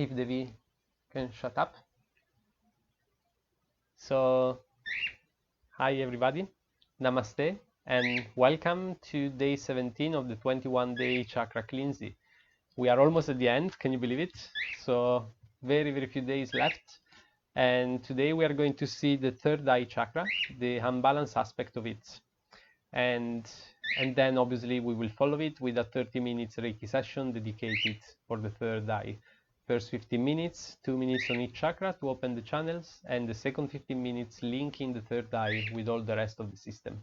if Devi can shut up. So, hi everybody, namaste, and welcome to day 17 of the 21-day chakra cleansing. We are almost at the end, can you believe it? So, very few days left. And today we are going to see the third eye chakra, the unbalanced aspect of it. And then obviously we will follow it with a 30 minutes Reiki session dedicated for the third eye. First 15 minutes, 2 minutes on each chakra to open the channels, and the second 15 minutes linking the third eye with all the rest of the system.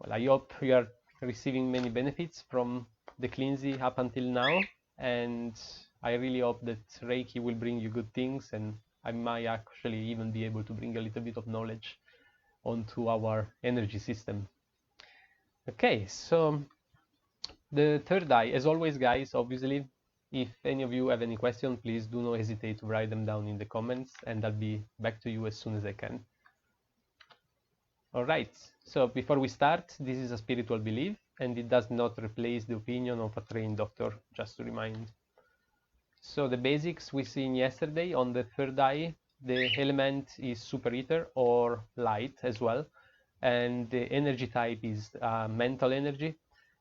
Well, I hope you are receiving many benefits from the cleansing up until now, and I really hope that Reiki will bring you good things, and I might actually even be able to bring a little bit of knowledge onto our energy system. Okay, so the third eye, as always guys, obviously, if any of you have any questions, please do not hesitate to write them down in the comments, and I'll be back to you as soon as I can. Alright, so before we start, this is a spiritual belief, and it does not replace the opinion of a trained doctor, just to remind. So the basics we seen yesterday on the third eye, the element is superether or light as well, and the energy type is mental energy.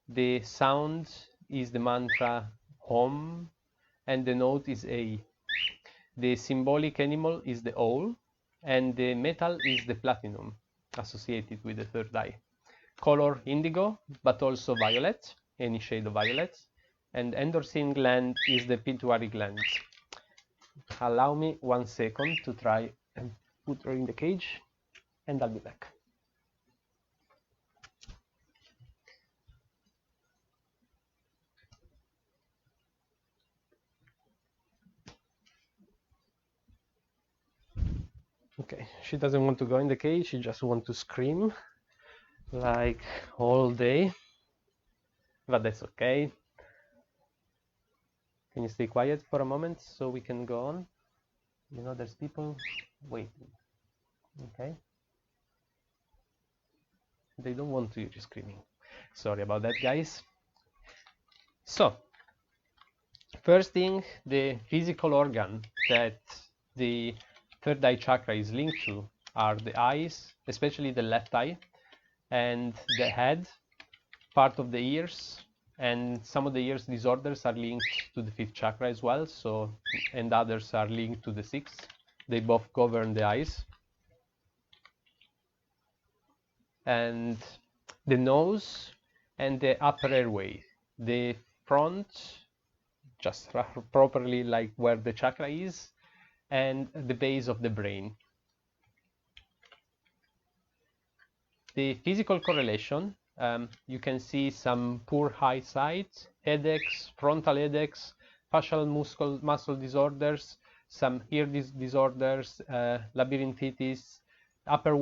The sound is the mantra Om, and the note is A. The symbolic animal is the owl, and the metal is the platinum, associated with the third eye. Color indigo, but also violet, any shade of violet, and endocrine gland is the pituitary gland. Allow me 1 second to try and put her in the cage, and I'll be back. Okay, she doesn't want to go in the cage, she just wants to scream like all day, but that's okay. Can you stay quiet for a moment so we can go on? You know, there's people waiting. Okay? They don't want to hear you screaming. Sorry about that, guys. So, first thing, the physical organ that the third eye chakra is linked to are the eyes, especially the left eye, and the head, part of the ears, and some of the ears disorders are linked to the fifth chakra as well, so, and others are linked to the sixth. They both govern the eyes. And the nose and the upper airway, the front, just properly like where the chakra is, and the base of the brain. The physical correlation, you can see some poor eyesight, headaches, frontal headaches, facial muscle disorders, some ear disorders, labyrinthitis, upper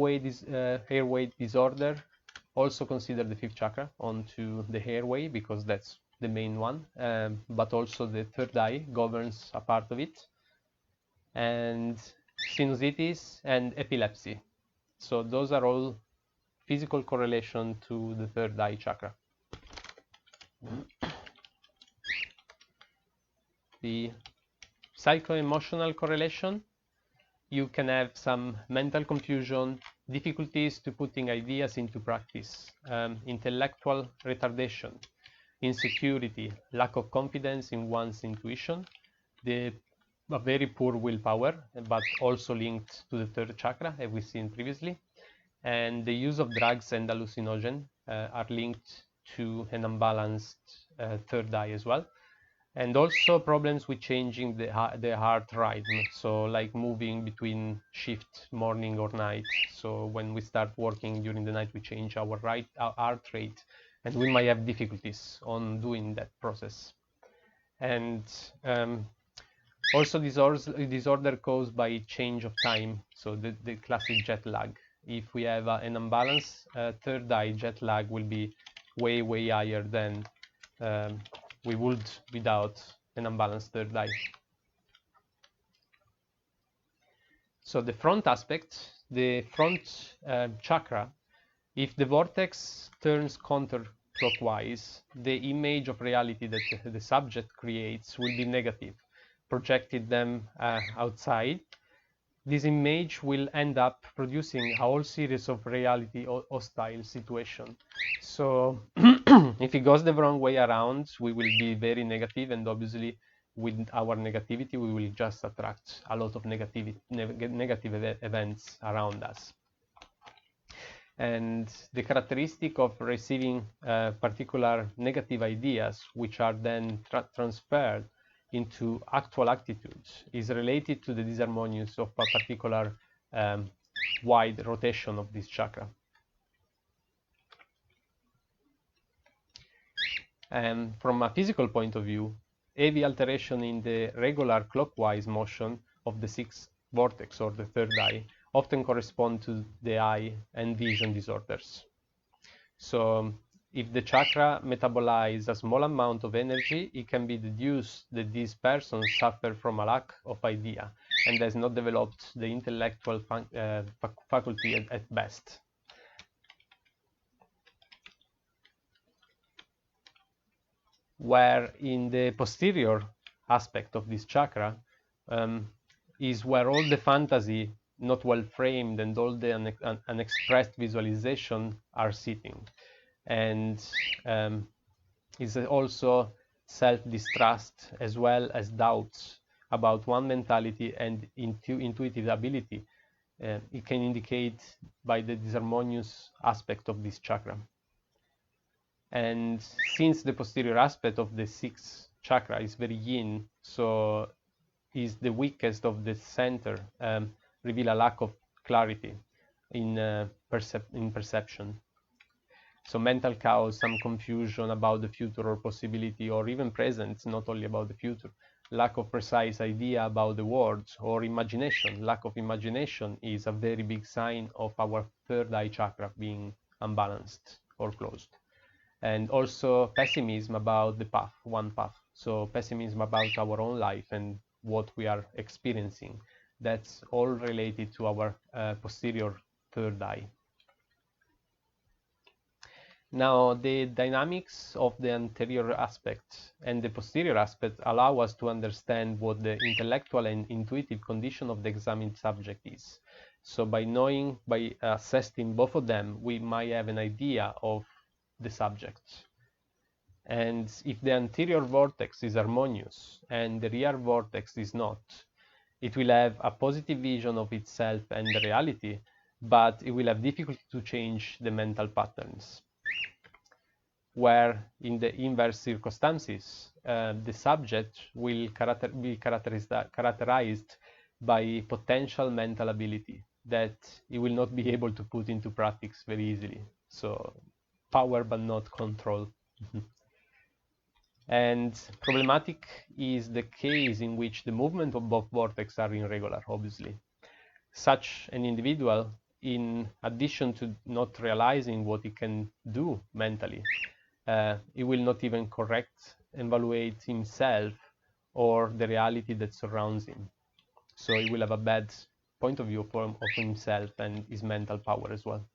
airway disorder. Also consider the fifth chakra onto the airway because that's the main one, but also the third eye governs a part of it, and sinusitis and epilepsy. So those are all physical correlation to the third eye chakra. The psycho-emotional correlation, you can have some mental confusion, difficulties to putting ideas into practice, intellectual retardation, insecurity, lack of confidence in one's intuition, a very poor willpower, but also linked to the third chakra, as we've seen previously, and the use of drugs and hallucinogen are linked to an unbalanced third eye as well. And also problems with changing the heart rhythm, so like moving between shift, morning or night. So when we start working during the night, we change our heart rate, and we might have difficulties on doing that process. And also disorder caused by change of time, so the classic jet lag. If we have an unbalanced third eye, jet lag will be way higher than we would without an unbalanced third eye. So the front aspect, the front chakra, if the vortex turns counterclockwise, the image of reality that the subject creates will be negative. projected them outside, this image will end up producing a whole series of reality hostile situations. So if it goes the wrong way around, we will be very negative, and obviously with our negativity, we will just attract a lot of negative events around us. And the characteristic of receiving particular negative ideas, which are then transferred into actual attitudes, is related to the disharmonious of a particular wide rotation of this chakra. And from a physical point of view, heavy alteration in the regular clockwise motion of the sixth vortex or the third eye often correspond to the eye and vision disorders. So if the chakra metabolizes a small amount of energy, it can be deduced that these persons suffer from a lack of idea and has not developed the intellectual faculty at best. Where in the posterior aspect of this chakra is where all the fantasy not well framed and all the unexpressed visualization are sitting, and is also self-distrust as well as doubts about one mentality and intuitive ability. It can indicate by the disharmonious aspect of this chakra. And since the posterior aspect of the sixth chakra is very yin, so is the weakest of the center, reveal a lack of clarity in perception. So mental chaos, some confusion about the future or possibility or even present, not only about the future. Lack of precise idea about the world or imagination. Lack of imagination is a very big sign of our third eye chakra being unbalanced or closed. And also pessimism about the path, one path. So pessimism about our own life and what we are experiencing. That's all related to our posterior third eye. Now, the dynamics of the anterior aspect and the posterior aspect allow us to understand what the intellectual and intuitive condition of the examined subject is. So by assessing both of them, we might have an idea of the subject. And if the anterior vortex is harmonious and the rear vortex is not, it will have a positive vision of itself and the reality, but it will have difficulty to change the mental patterns. Where in the inverse circumstances, the subject will be characterized by potential mental ability that it will not be able to put into practice very easily. So power but not control. And problematic is the case in which the movement of both vortexes are irregular, obviously. Such an individual, in addition to not realizing what he can do mentally, he will not even correct, evaluate himself or the reality that surrounds him. So he will have a bad point of view of himself and his mental power as well.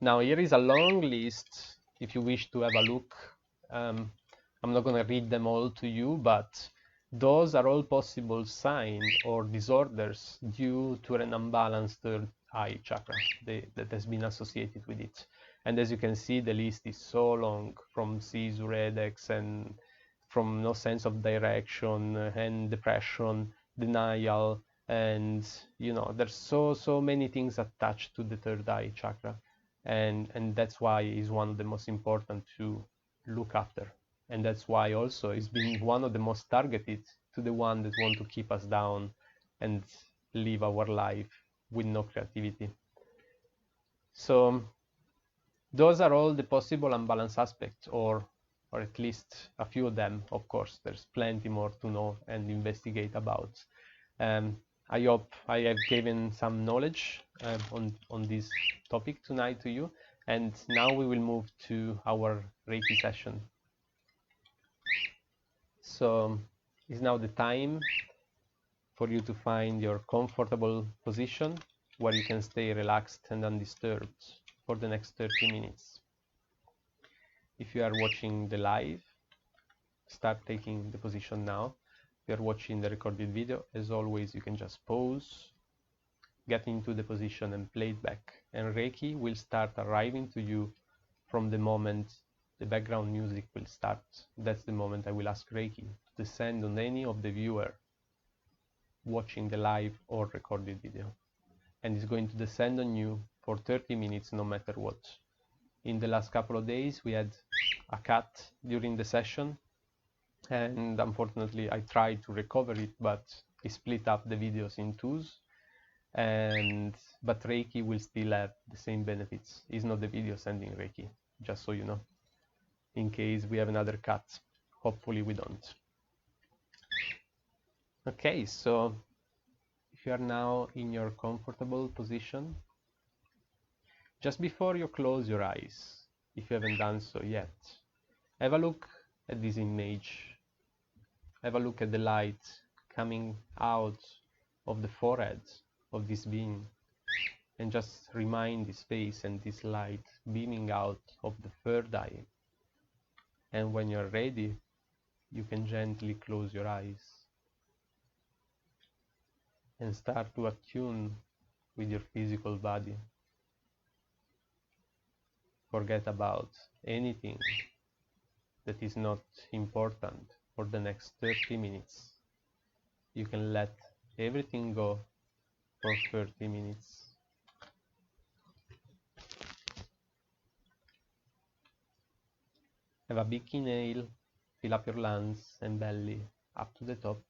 Now here is a long list if you wish to have a look. I'm not going to read them all to you, but those are all possible signs or disorders due to an unbalanced third eye chakra that has been associated with it. And as you can see, the list is so long, from seizure, headaches, and from no sense of direction, and depression, denial, and there's so many things attached to the third eye chakra, and that's why it's one of the most important to look after, and that's why also it's been one of the most targeted to the one that want to keep us down and live our life with no creativity. So those are all the possible unbalanced aspects, or at least a few of them. Of course, there's plenty more to know and investigate about. I hope I have given some knowledge on this topic tonight to you. And now we will move to our Reiki session. So it's now the time for you to find your comfortable position where you can stay relaxed and undisturbed for the next 30 minutes. If you are watching the live, start taking the position now. If you're watching the recorded video, as always, you can just pause, get into the position and play it back. And Reiki will start arriving to you from the moment the background music will start. That's the moment I will ask Reiki to descend on any of the viewer watching the live or recorded video. And it's going to descend on you for 30 minutes no matter what. In the last couple of days we had a cut during the session, and unfortunately I tried to recover it, but it split up the videos in twos. But Reiki will still have the same benefits. It's not the video sending Reiki, just so you know, in case we have another cut. Hopefully we don't. Okay, so if you are now in your comfortable position, just before you close your eyes, if you haven't done so yet, have a look at this image. Have a look at the light coming out of the forehead of this being, and just remind this face and this light beaming out of the third eye. And when you're ready, you can gently close your eyes and start to attune with your physical body. Forget about anything that is not important for the next 30 minutes. You can let everything go for 30 minutes. Have a big inhale, fill up your lungs and belly up to the top,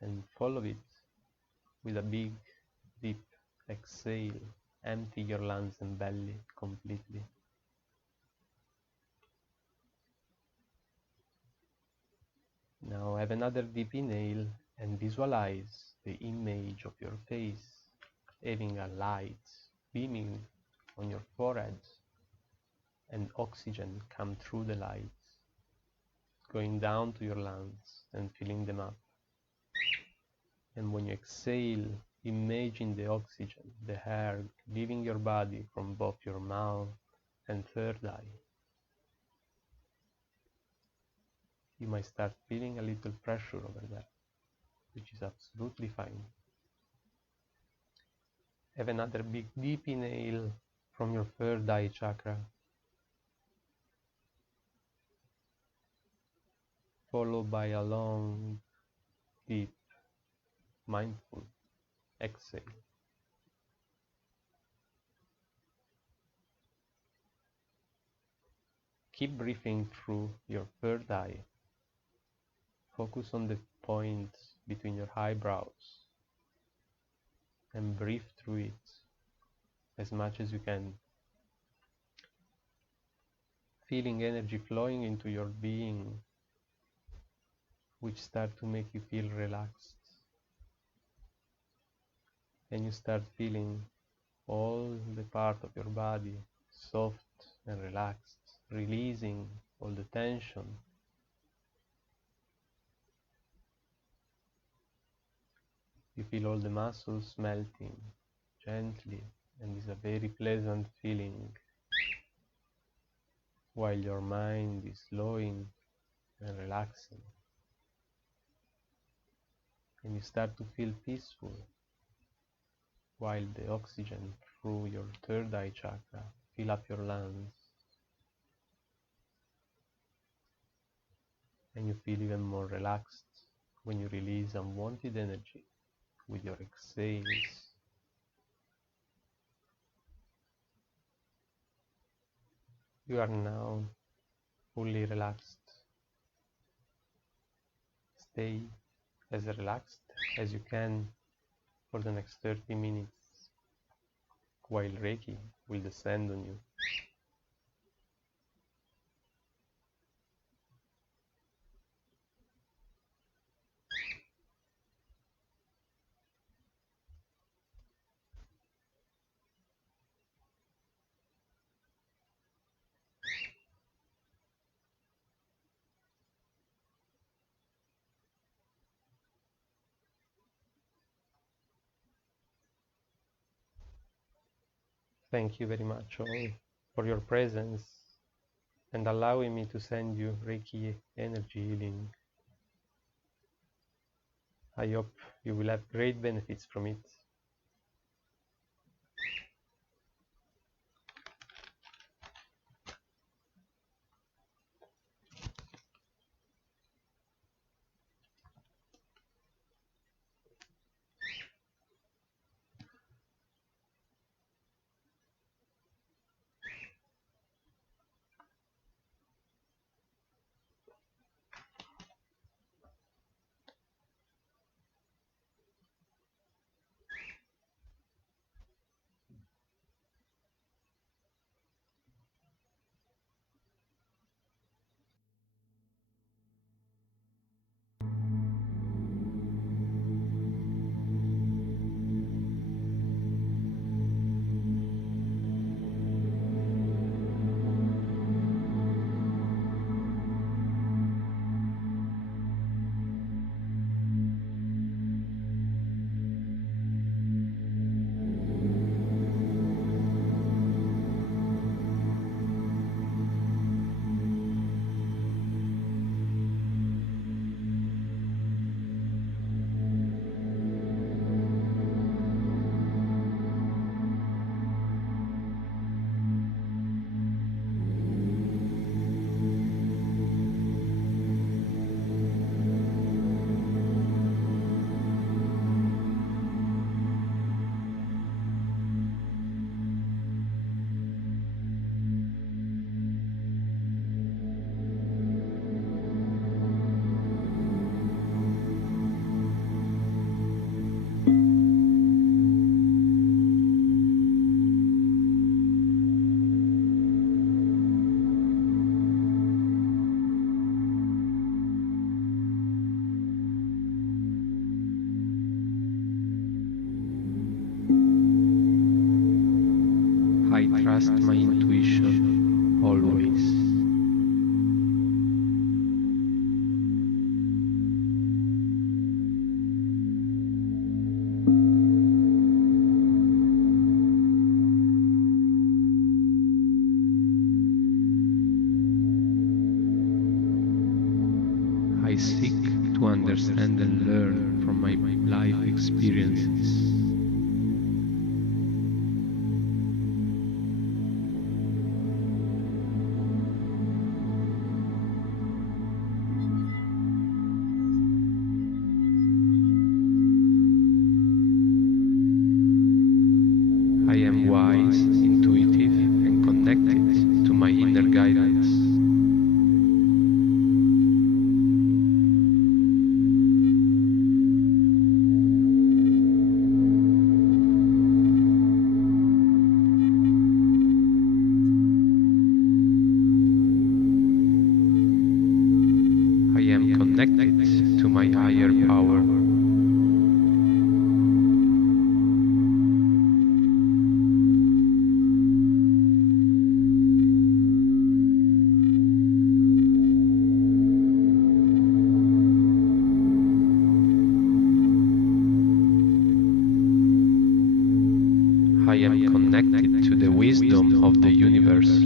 and follow it with a big, deep exhale. Empty your lungs and belly completely. Now have another deep inhale and visualize the image of your face having a light beaming on your forehead, and oxygen come through the light, going down to your lungs and filling them up. And when you exhale, imagine the oxygen, the air leaving your body from both your mouth and third eye. You might start feeling a little pressure over there, which is absolutely fine. Have another big deep inhale from your third eye chakra, followed by a long, deep, mindful exhale. Keep breathing through your third eye. Focus on the point between your eyebrows and breathe through it as much as you can, feeling energy flowing into your being, which start to make you feel relaxed. And you start feeling all the part of your body soft and relaxed, releasing all the tension. You feel all the muscles melting gently, and it's a very pleasant feeling, while your mind is slowing and relaxing. And you start to feel peaceful, while the oxygen through your third eye chakra fill up your lungs, and you feel even more relaxed when you release unwanted energy with your exhales. You are now fully relaxed. Stay as relaxed as you can for the next 30 minutes while Reiki will descend on you. Thank you very much all for your presence and allowing me to send you Reiki energy healing. I hope you will have great benefits from it. I trust my intuition always. I seek to understand and learn from my life experiences. I am wise, intuitive, and connected to my inner guidance. I am connected to my higher power. I am connected to the wisdom of the universe.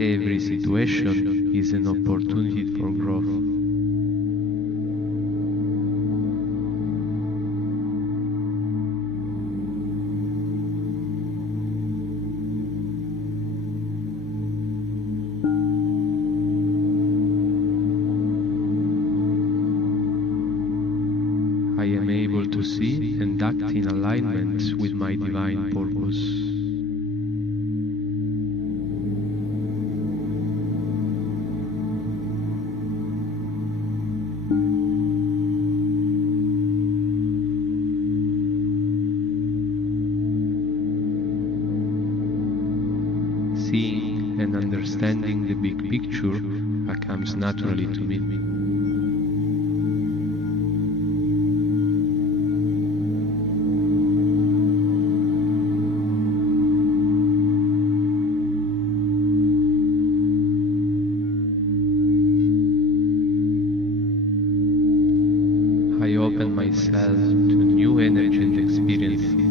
Every situation is an opportunity for growth. I am able to see and act in alignment with my divine purpose. Seeing and understanding the big picture comes naturally to me. I open myself to new energy and experiences.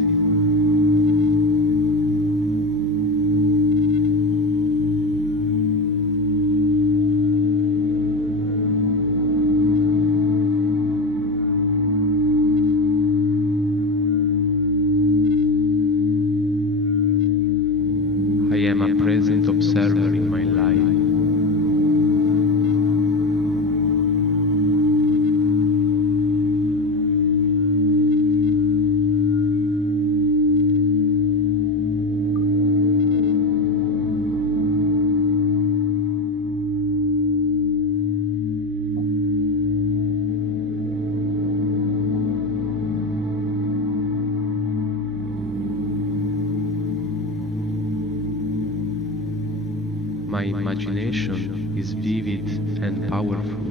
I am a present observer in my life. My imagination is vivid and powerful.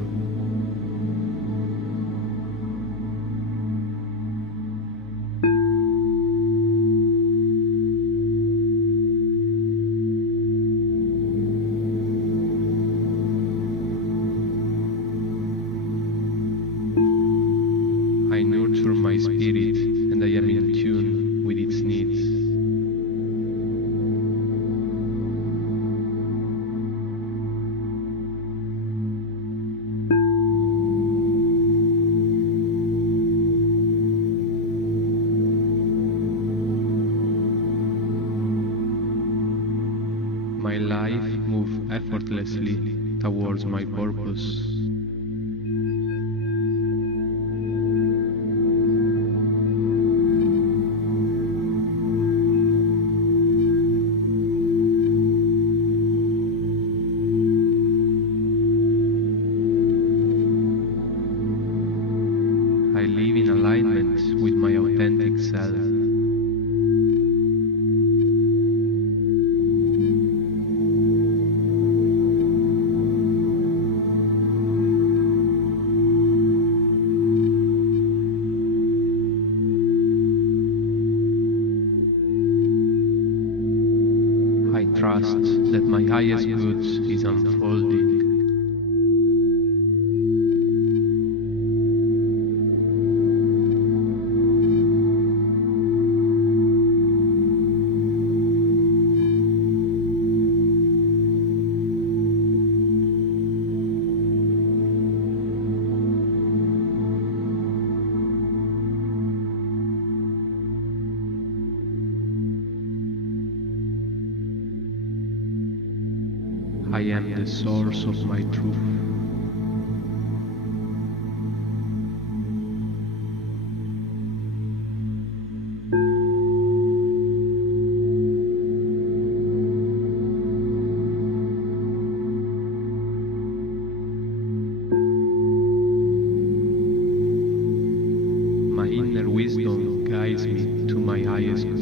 I nurture my spirit and I am in tune with its needs. My life moves effortlessly towards my purpose. I live in alignment with my authentic self. I trust that my highest good is unfolding. I am the source of my truth. My inner wisdom guides me to my highest good.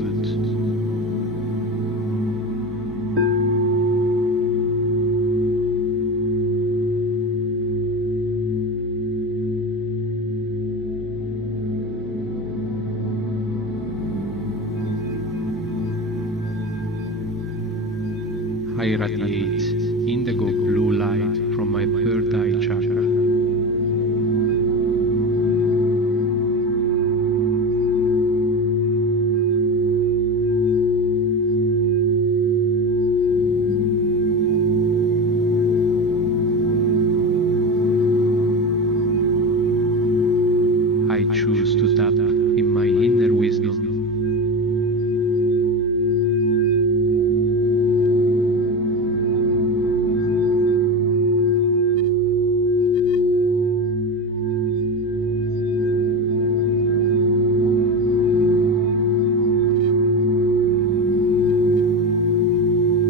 I radiate indigo blue light from my third eye chakra. I choose to tap in my inner wisdom.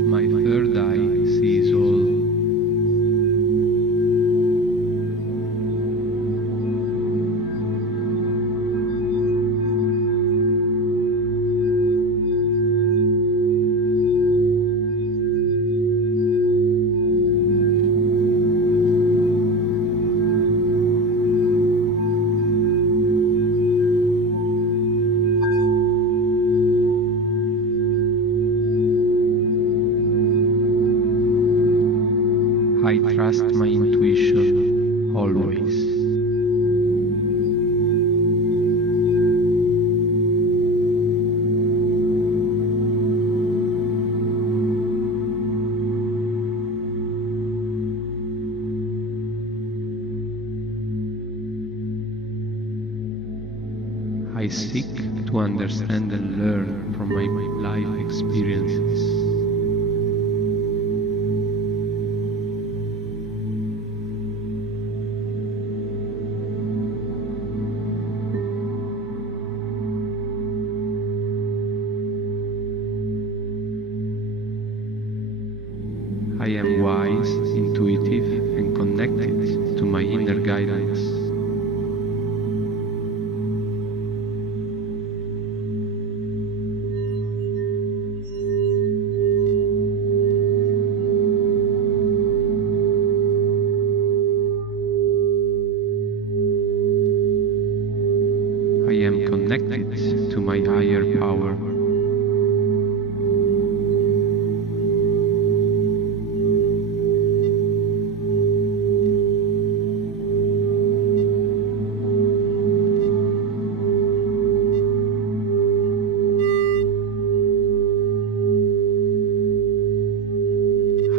My third eye sees all. trust my intuition always. I seek to understand and learn from my life experiences. I am wise, intuitive, and connected to my inner guidance. I am connected to my higher power.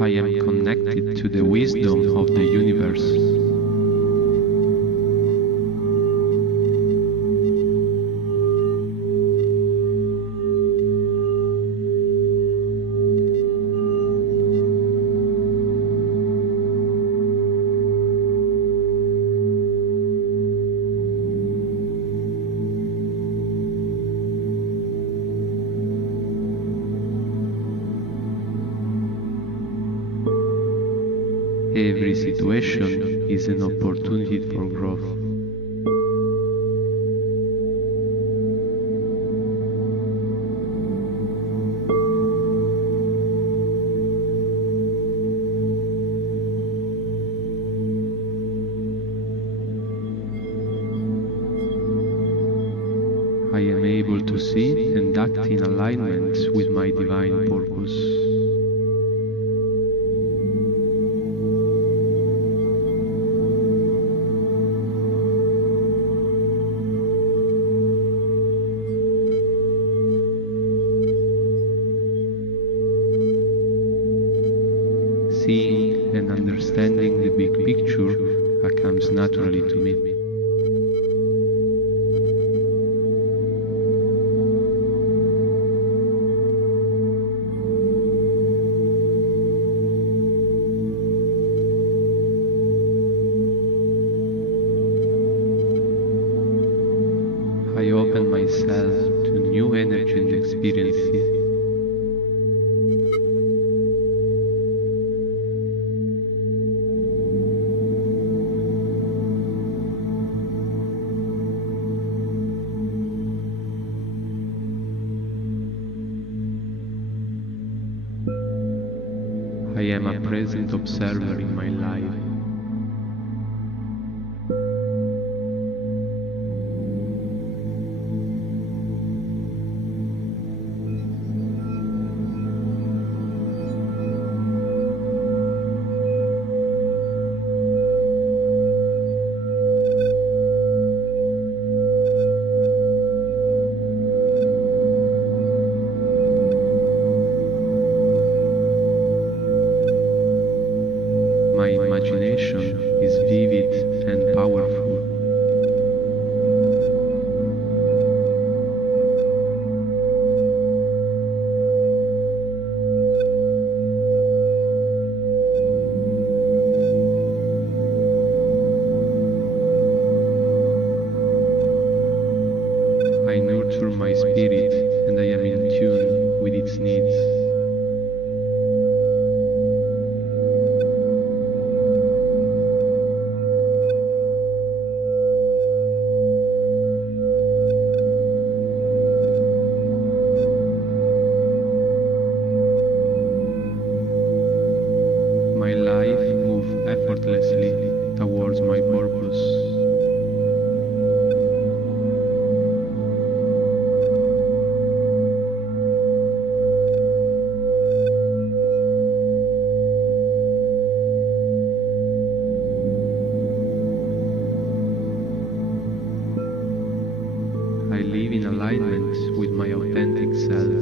I am connected to the wisdom of the universe. Every situation is an opportunity for growth. I am able to see and act in alignment with my divine purpose. Seeing and understanding the big picture comes naturally to me. I open myself to new energy and experiences. I am a present observer in my life. My imagination is vivid and powerful. I nurture my spirit and I am in tune with its needs. My life moves effortlessly towards my purpose. my authentic self.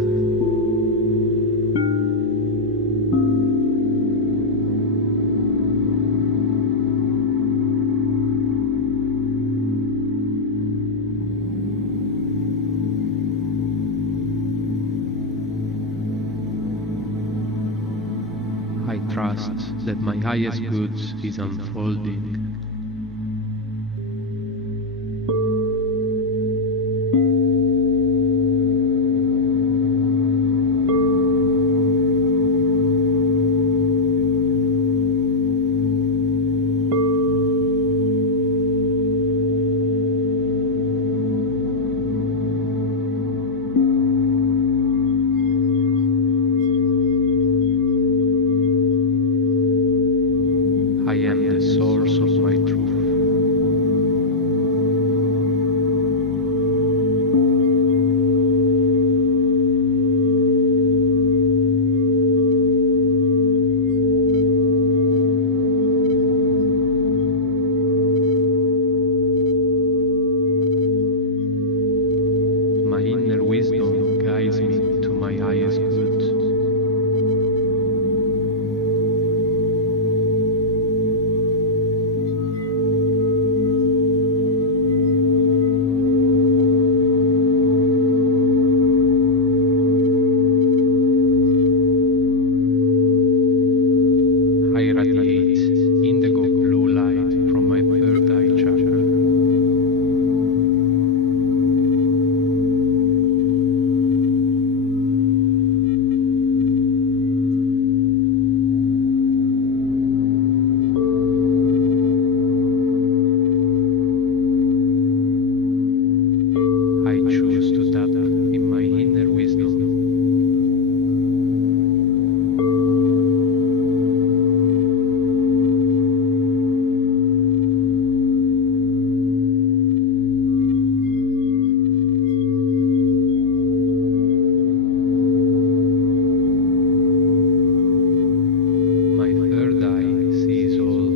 I trust that my highest good is unfolding. I am the source of my truth. My inner wisdom guides me to my highest good. I radiate indigo blue light from my third eye chakra. I choose to tap in my inner wisdom. My third eye sees all.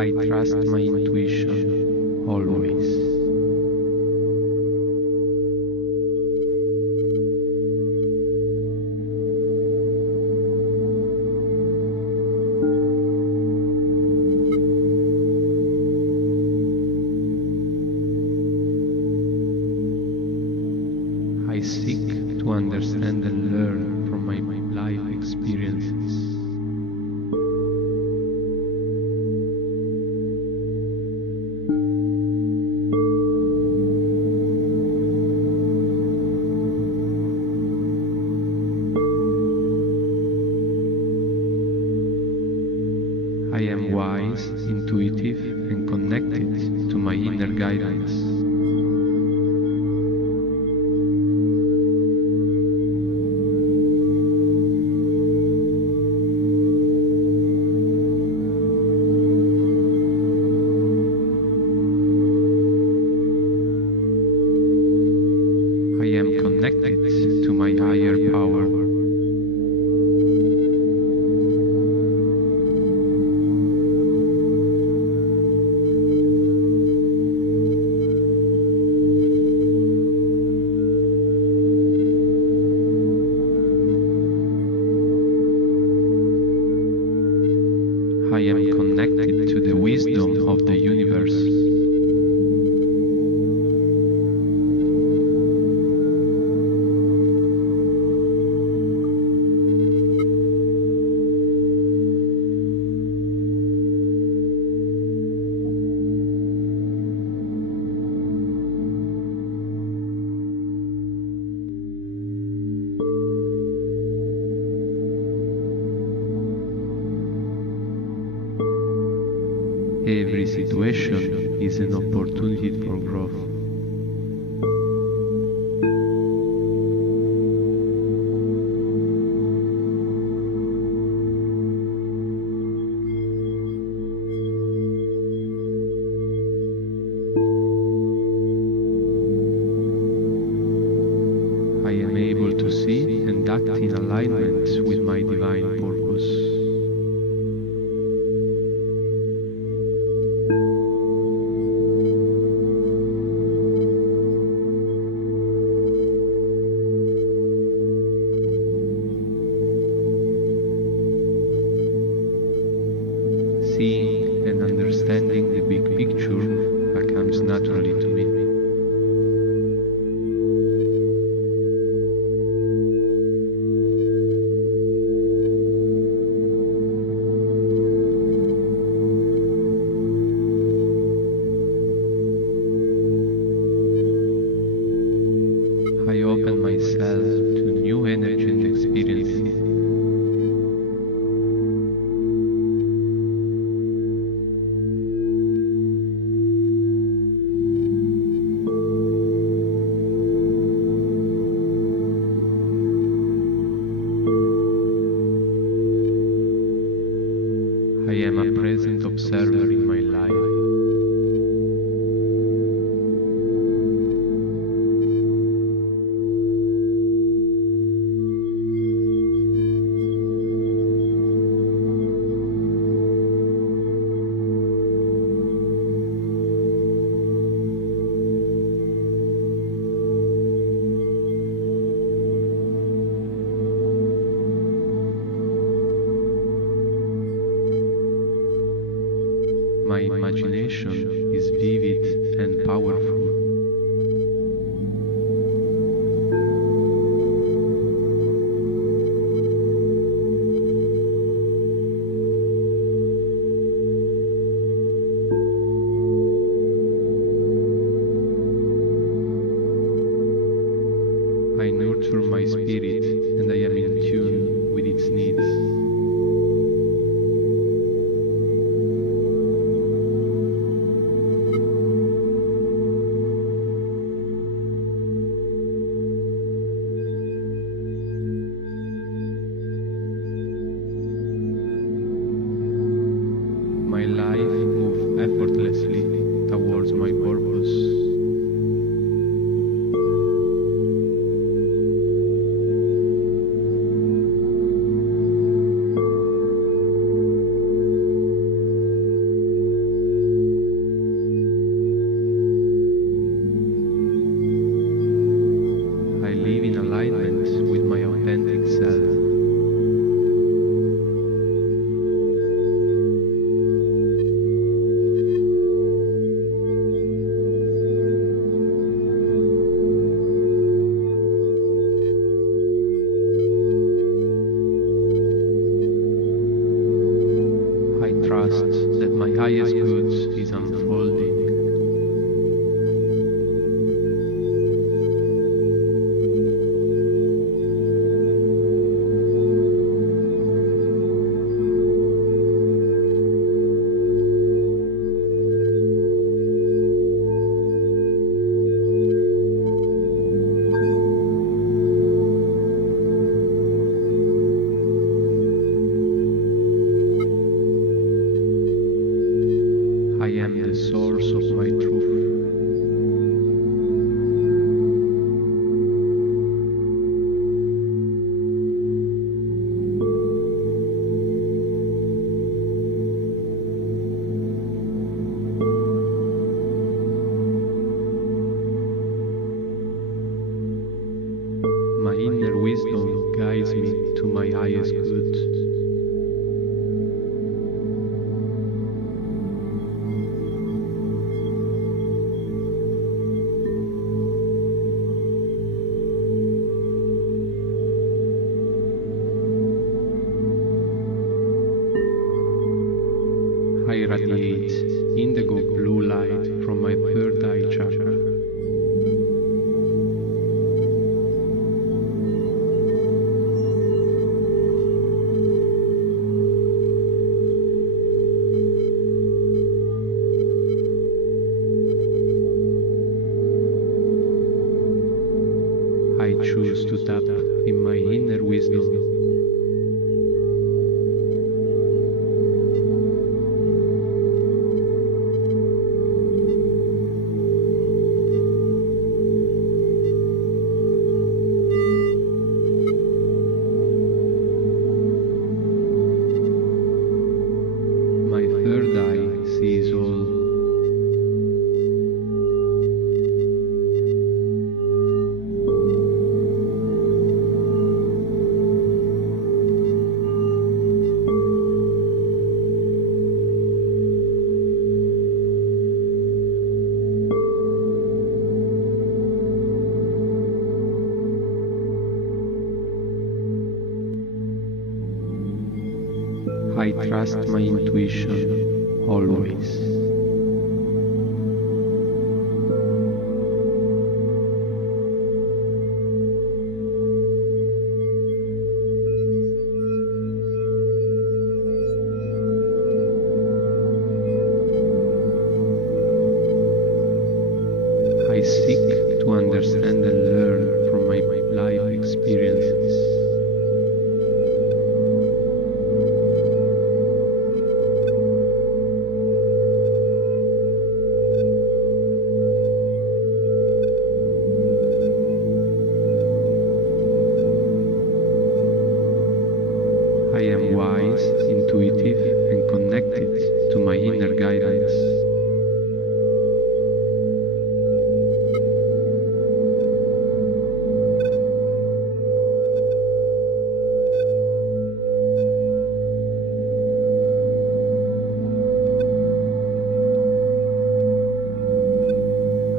I trust my intuition always. I seek to understand and learn from my life experiences. I am wise, intuitive, and connected to my inner guidance. I am connected to my higher power. I am connected to the wisdom of the universe. Every situation is an opportunity for growth. I am able to see and act in alignment with my divine purpose. Seeing and understanding the big picture comes naturally to me. I open myself to new energy and experiences. I am a present observer in my life. My imagination is vivid and powerful. I nurture my spirit and I am in tune with its needs. My life moves effortlessly towards my purpose. I live in alignment with my authentic self. I trust that my highest good is unfolding. I am the source of my truth. My inner wisdom guides me to my highest good. I radiate indigo blue light from my third eye chakra. I choose to tap in my inner wisdom. I trust my intuition always. I seek to understand and learn from my life experiences. I am wise, intuitive, and connected to my inner guidance.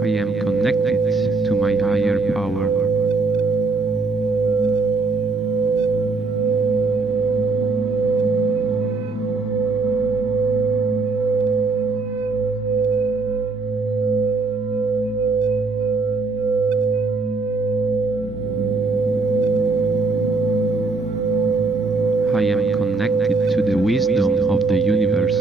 I am connected to my higher power. I am connected to the wisdom of the universe.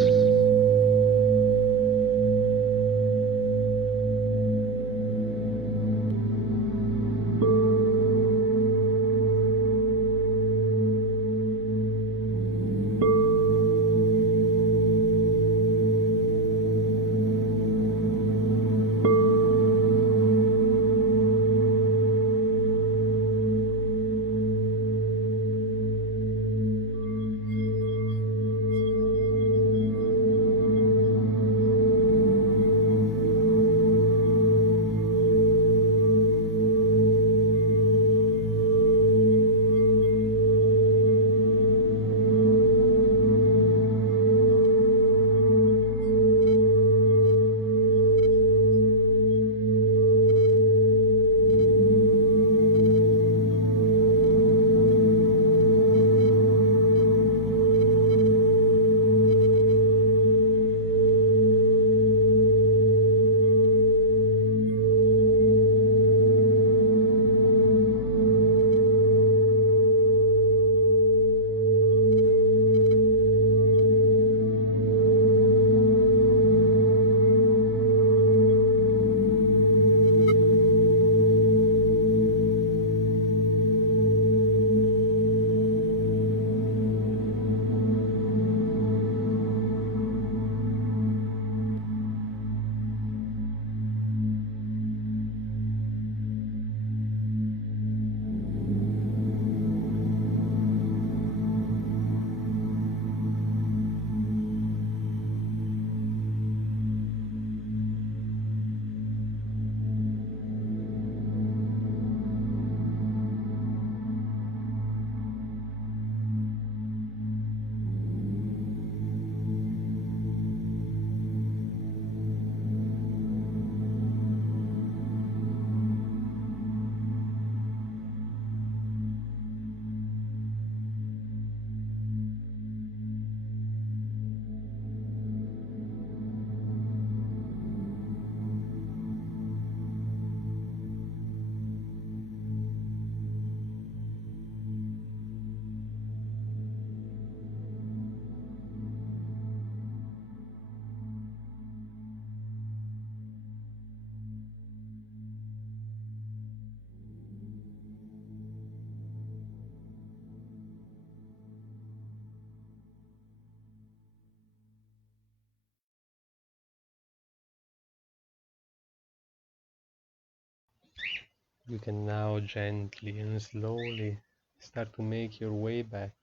You can now gently and slowly start to make your way back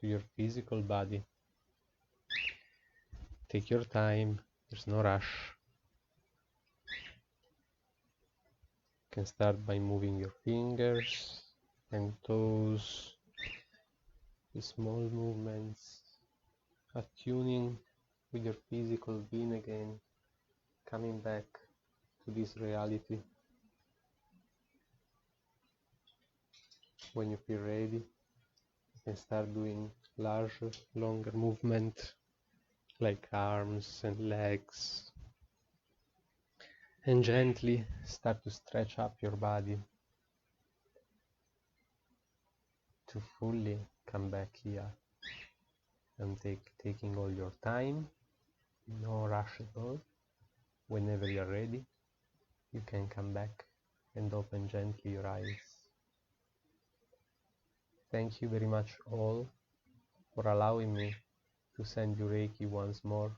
to your physical body. Take your time, there's no rush. You can start by moving your fingers and toes with small movements, attuning with your physical being again, coming back to this reality. When you feel ready, and start doing larger, longer movement like arms and legs, and gently start to stretch up your body to fully come back here and taking all your time, no rush at all. Whenever you're ready, you can come back and open gently your eyes. Thank you very much all for allowing me to send you Reiki once more.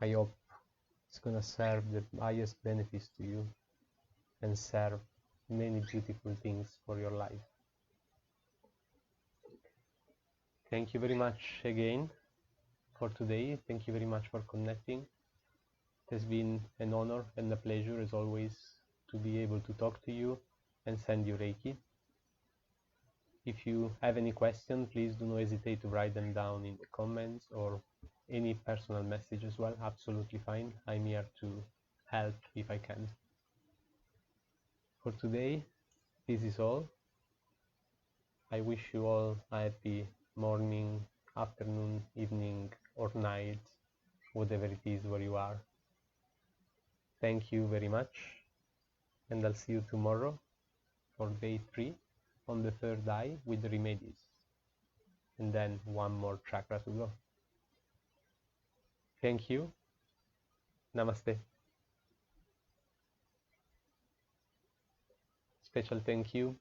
I hope it's gonna serve the highest benefits to you and serve many beautiful things for your life. Thank you very much again for today. Thank you very much for connecting. It has been an honor and a pleasure as always to be able to talk to you and send you Reiki. If you have any questions, please do not hesitate to write them down in the comments or any personal message as well. Absolutely fine. I'm here to help if I can. For today, this is all. I wish you all a happy morning, afternoon, evening, or night, whatever it is where you are. Thank you very much, and I'll see you tomorrow for day 3 on the third eye with the remedies, and then one more chakra to go. Thank you. Namaste. Special thank you